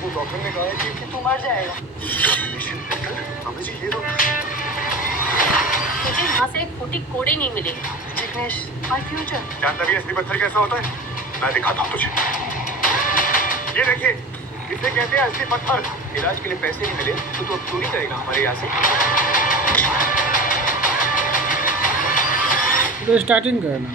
वो डॉक्टर ने कहा है कि तू मर जाएगा। अम्मी जी ये तो तुझे यहाँ से एक फूटी कोड़ी नहीं मिलेगी। Jignesh, my future. जानता भी असली पत्थर कैसा होता है? मैं दिखाता हूँ तुझे। ये देखिए, इसे कहते हैं असली पत्थर। इलाज के लिए पैसे नहीं मिले तो तू अब चोरी करेगा हमारे यहाँ से। तो स्टार्टिंग करना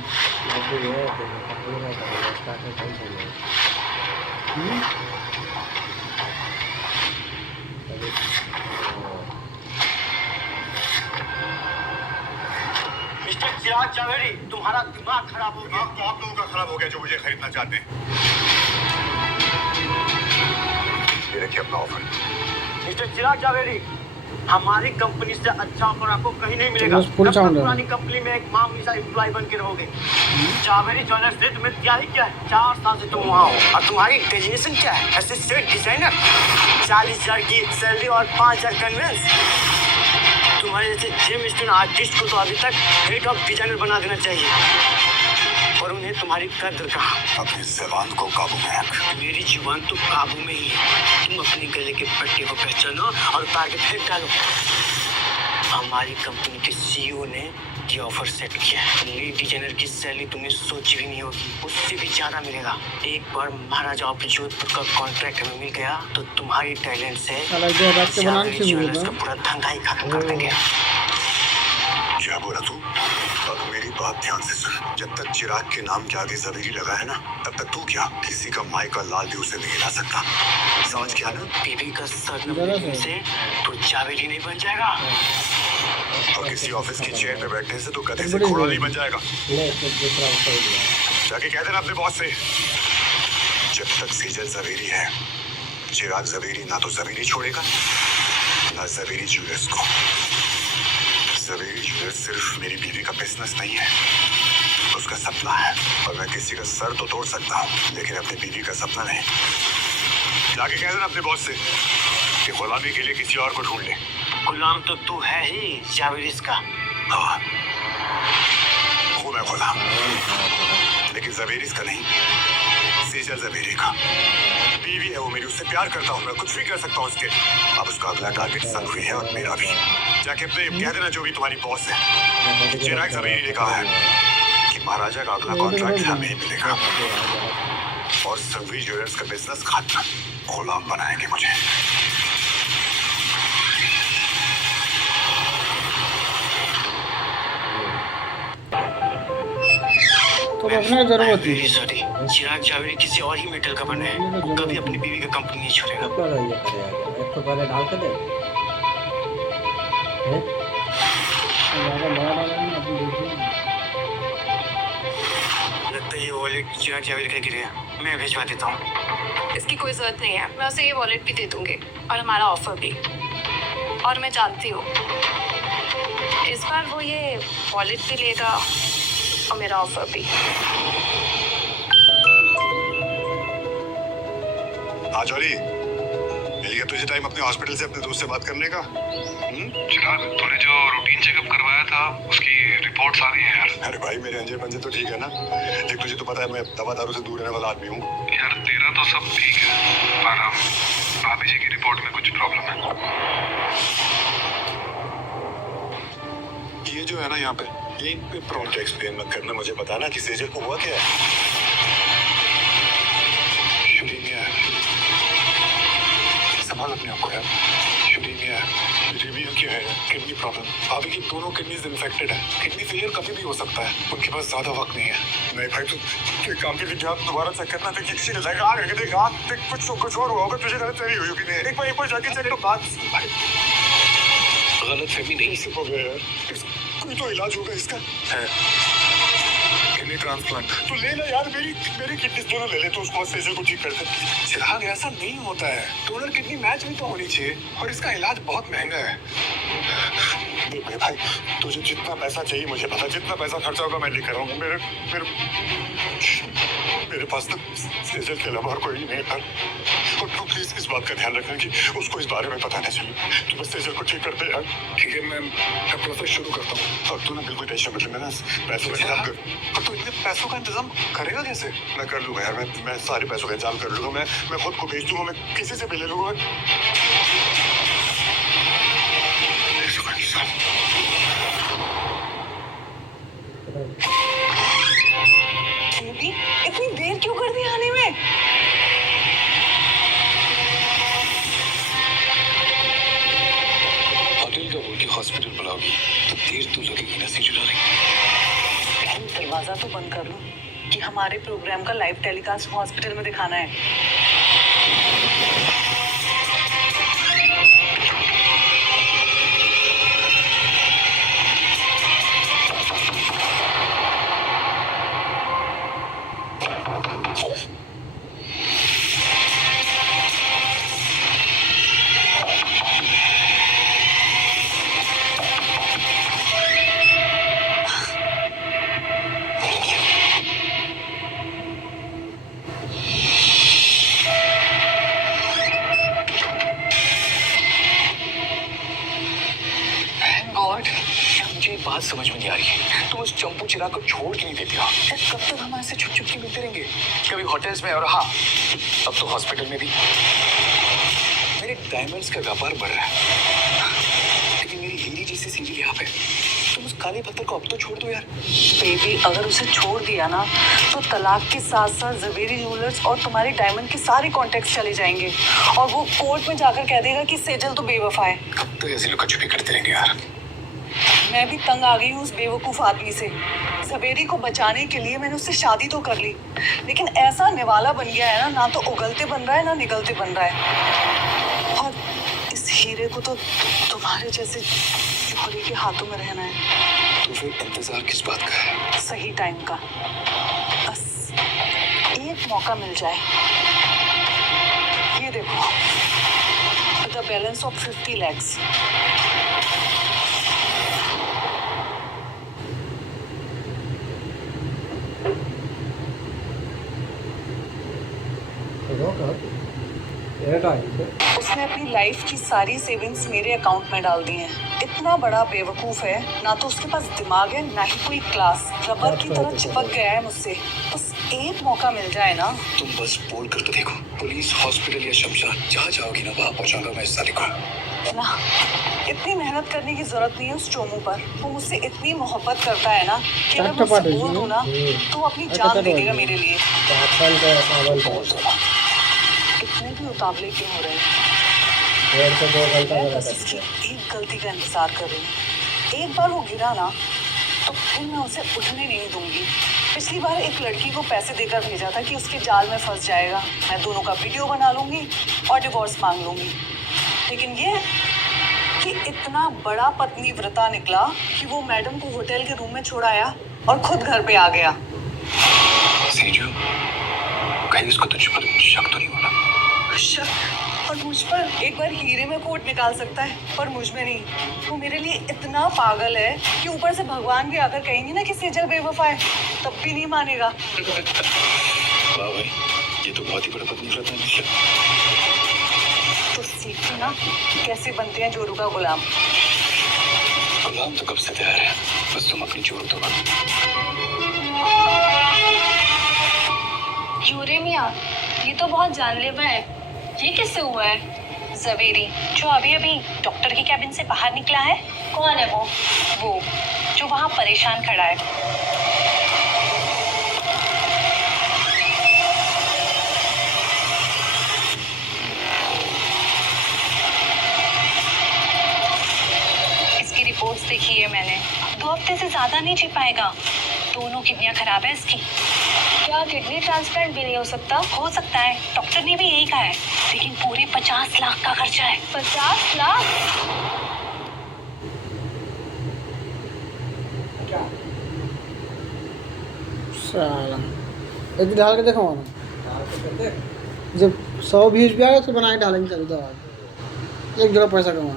मिस्टर चिराग जावेरी, तुम्हारा दिमाग खराब हो गया। तो आप लोगों का खराब हो गया जो मुझे खरीदना चाहते हैं। ये देखिए अपना ऑफर। मिस्टर चिराग जावेरी, हमारी कंपनी से अच्छा ऑफर आपको कहीं नहीं मिलेगा। बस full sound है। पुरानी कंपनी में एक मामूली सा एम्प्लॉय बन के रहोगे। जावेरी ज्वेलर्स से तुम्हें क्या ही क्या है, 4 साल से तुम वहाँ हो और तुम्हारी डेजिग्नेशन क्या है? Assistant designer. 40,000 की सैलरी और 5,000 कन्वेंस। तुम्हारे जैसे जिम स्टोन आर्टिस्ट को तो अभी तक हेड ऑफ डिजाइनर बना देना चाहिए, और उन्हें तुम्हारी कदर कहाँ? अपनी जबान को काबू में रख। मेरी जुबान तो काबू में ही है। तुम अपने गले के पट्टे को पहचानो और उतार के फेंक डालो। हमारी कंपनी के सीईओ ने ये ऑफर सेट किया है। लीड डिजाइनर की सैलरी तुमने सोची भी नहीं होगी, उससे भी ज्यादा मिलेगा। एक बार महाराजा ऑफ जोधपुर का कॉन्ट्रैक्ट हमें मिल गया तो तुम्हारी टैलेंट से साला जो रात के बनाने से ज्वेलर्स मिलेगा का पूरा धंधा ही खत्म कर देंगे। क्या बोला तू? अब मेरी बात ध्यान से सुन। जब तक चिराग के नाम के आगे जबीरी लगा है ना, तब तक तू क्या किसी का माई का लाल भी उसे नहीं हिला सकता। समझ गया ना? बीबी का सर नंबर से तो जावेरी नहीं बन जाएगा। और किसी ऑफिस की चेयर पे बैठने से तो गधे से घोड़ा नहीं बन जाएगा। जाके कह देना अपने बॉस से, जब तक सेजल जवेरी है, चिराग जवेरी ना तो जवेरी छोड़ेगा ना जवेरी ज्वेलर्स को। जवेरी ज्वेलर्स सिर्फ मेरी बीवी का बिजनेस नहीं है, उसका सपना है। और मैं किसी का सर तो तोड़ सकता हूँ, लेकिन अपनी बीवी का सपना नहीं। जाके कह देना अपने बॉस से कि गुलामी के लिए किसी और को ढूंढ ले। गुलाम तो तू है ही जावेरीज का। हाँ, हूँ मैं गुलाम, लेकिन जवेरीज का नहीं, सेजल जवेरी का। बीवी है वो मेरी, उससे प्यार करता हूँ मैं, कुछ भी कर सकता हूँ उसके। अब उसका अगला टारगेट सनवी है और मेरा भी। जाके अपने कह देना जो भी तुम्हारी बॉस है, चिराग जवेरी ने कहा है कि महाराजा का अगला कॉन्ट्रैक्ट हमें ही मिलेगा और सनवी ज्वेलर्स का बिजनेस खात्मा। गुलाम बनाएंगे मुझे। तो अपना जरूरत थी। वेरी सॉरी, चिराग जावेरी किसी और ही मेटल का बना है। वो कभी अपनी बीवी का कंपनी नहीं छोड़ेगा। एक तो पहले डाल के दे। लगता है ये वॉलेट चिराग जावेरी का गिर गया। मैं भिजवा देता हूँ। इसकी कोई जरूरत नहीं है, मैं उसे ये वॉलेट भी दे दूंगी और हमारा ऑफर भी। और मैं जानती हूँ इस बार वो ये वॉलेट भी लेगा और मेरा ऑफर भी। हाँ जॉली, मिल गया तुझे टाइम अपने हॉस्पिटल से अपने दोस्त से बात करने का? चिराग, तूने जो रूटीन चेकअप करवाया था उसकी रिपोर्ट्स आ रही हैं यार। अरे भाई मेरे अंजर पंजे तो ठीक है ना, लेकिन तुझे तो पता है मैं दवा दारू से दूर रहने वाला आदमी हूँ। यार तेरा तो सब ठीक है, पर भाभी जी की रिपोर्ट में कुछ प्रॉब्लम है। ये जो है ना यहाँ पे, यहीं पे प्रॉम्प्ट एक्सप्लेन मत करना, मुझे बताना कि सेजल को हुआ क्या है। शुरीमिया, संभाल अपने आप को यार। शुरीमिया, रिव्यू क्या है? Kidney problem. भाभी की दोनों किडनीज इन्फेक्टेड है। किडनी फेलियर कभी भी हो सकता है, उनके पास ज्यादा वक्त नहीं है। नहीं भाई तू एक काम करके क्या दोबारा चेक करना था कि किसी ने जाएगा आगे देख आग देख कुछ और हुआ होगा, तुझे गलत फहमी हुई होगी। नहीं एक बार जाके चेक तो बात भाई गलत फहमी नहीं। हो गया यार, कोई तो इलाज होगा इसका। किडनी ट्रांसप्लांट तो ले ले यार, मेरी किडनी दोनों ले ले तो उसको सेजल को ठीक कर दे। चिराग ऐसा नहीं होता है, डोनर किडनी मैच भी तो होनी चाहिए और इसका इलाज बहुत महंगा है। देख मेरे भाई, तुझे जितना पैसा चाहिए मुझे पता, जितना पैसा खर्चा होगा मैं लेकर आऊंगा। मेरे पास तो सेजल के अलावा और कोई नहीं है। और तू प्लीज इस बात का ध्यान रखना कि उसको इस बारे में पता नहीं चले। तू बस सेजल को ठीक कर दे यार। ठीक है, मैं प्रोसेस शुरू करता हूँ। और तू ना बिल्कुल टेंशन मत ले, मैं ना पैसों का इंतजाम कर। और तू इतने पैसों का इंतजाम करेगा कैसे? मैं कर लूंगा यार, मैं सारे पैसों का इंतजाम कर लूंगा। मैं खुद को भेज दूंगा, मैं किसी से भी ले लूंगा। बेबी इतनी देर क्यों कर दी आने में? होटल का बोल के हॉस्पिटल बुलाओगी तो देर तो लगेगी ना सेजल डार्लिंग। दरवाजा तो बंद कर लो कि हमारे प्रोग्राम का लाइव टेलीकास्ट हॉस्पिटल में दिखाना है। गॉड, मुझे एक बात समझ में नहीं आ रही है, तुम उस चंपू चिराग को छोड़ के नहीं देते हो। कब तक हम ऐसे छुप छुप के मिलते रहेंगे? कभी होटल्स में और हाँ, अब तो हॉस्पिटल में भी। मेरे डायमंड्स का व्यापार बढ़ रहा है, लेकिन मेरी हीरी जैसी सीरीज यहाँ पे। तुम उस काले पत्थर को अब तो छोड़ दो यार। बेबी अगर उसे छोड़ दिया ना तो तलाक के साथ साथ जवेरी ज्वेलर्स और तुम्हारे डायमंड के सारे कॉन्टेक्ट्स चले जाएंगे और वो कोर्ट में जाकर कह देगा कि सेजल तो बेवफा है। कब तक ऐसी लुका छुपी करते रहेंगे यार? मैं भी तंग आ गई हूँ उस बेवकूफ़ आदमी से। जवेरी को बचाने के लिए मैंने उससे शादी तो कर ली, लेकिन ऐसा निवाला बन गया है ना तो उगलते बन रहा है ना निगलते बन रहा है। और इस हीरे को तो तुम्हारे जैसे जोहरी के हाथों में रहना है। तो फिर इंतजार किस बात का है? सही टाइम का, बस एक मौका मिल जाए। ये देखो, द बैलेंस ऑफ 50 lakhs। उसने अपनी लाइफ की सारी सेविंग्स मेरे अकाउंट में डाल दी हैं। इतना बड़ा बेवकूफ है, ना तो उसके पास दिमाग है ना ही कोई क्लास। रबर की तरह चिपक गया है मुझसे। बस एक मौका मिल जाए ना। तुम बस बोल कर तो देखो, पुलिस, हॉस्पिटल या शमशान, जहाँ जाओगी ना वहाँ पहुँचाऊंगा मैं इस साले को। ना, इतनी मेहनत करने की जरूरत नहीं है उस चोमू पर। वो मुझसे इतनी मोहब्बत करता है ना कि अगर मैं उससे बोल दूँ ना तो वो अपनी जान दे देगा मेरे लिए। बोल दो। इतने भी उतावले क्यों हो रहे हैं? मैं बस उसकी एक गलती का इंतजार कर रही हूँ। एक बार वो गिरा ना तो फिर मैं उसे उठने नहीं दूंगी। पिछली बार एक लड़की को पैसे देकर भेजा था कि उसके जाल में फंस जाएगा। मैं दोनों का वीडियो बना लूंगी और डिवोर्स मांग लूंगी। लेकिन ये कि इतना बड़ा पत्नी व्रता निकला कि वो मैडम को होटल के रूम में छोड़ाया और खुद घर पे आ गया। सेजू, कहीं उसको तुझ पर शक तो नहीं होना? शक? और मुझ पर? एक बार हीरे में कोट निकाल सकता है पर मुझ में नहीं। वो मेरे लिए इतना पागल है कि ऊपर से भगवान भी आकर कहेंगे ना कि सेजल बेवफा है तब भी नहीं मानेगा। वाह भाई, ये तो बहुत ही बड़ा पत्नी व्रत है। तो सीखो ना कैसे बनते हैं जोरू का गुलाम। गुलाम तो कब से तैयार है, बस तुम अपनी जोरू तो बनो। यूरेमिया, ये तो बहुत जानलेवा है। ये किससे हुआ है? जवेरी, जो अभी अभी डॉक्टर के कैबिन से बाहर निकला है। कौन है वो? वो जो वहाँ परेशान खड़ा है। इसकी रिपोर्ट्स देखी है मैंने। 2 हफ्ते से ज्यादा नहीं जी पाएगा। दोनों किडनियां खराब है इसकी। क्या किडनी ट्रांसप्लांट भी नहीं हो सकता? हो सकता है, डॉक्टर ने भी यही कहा है, लेकिन पूरे 50 लाख का खर्चा है। 50 लाख? साला एक डाल के देखो ना, जब 100 व्यूज भी आ गए तो बना के डालेंगे। चल दो एक जगह पैसा कमा।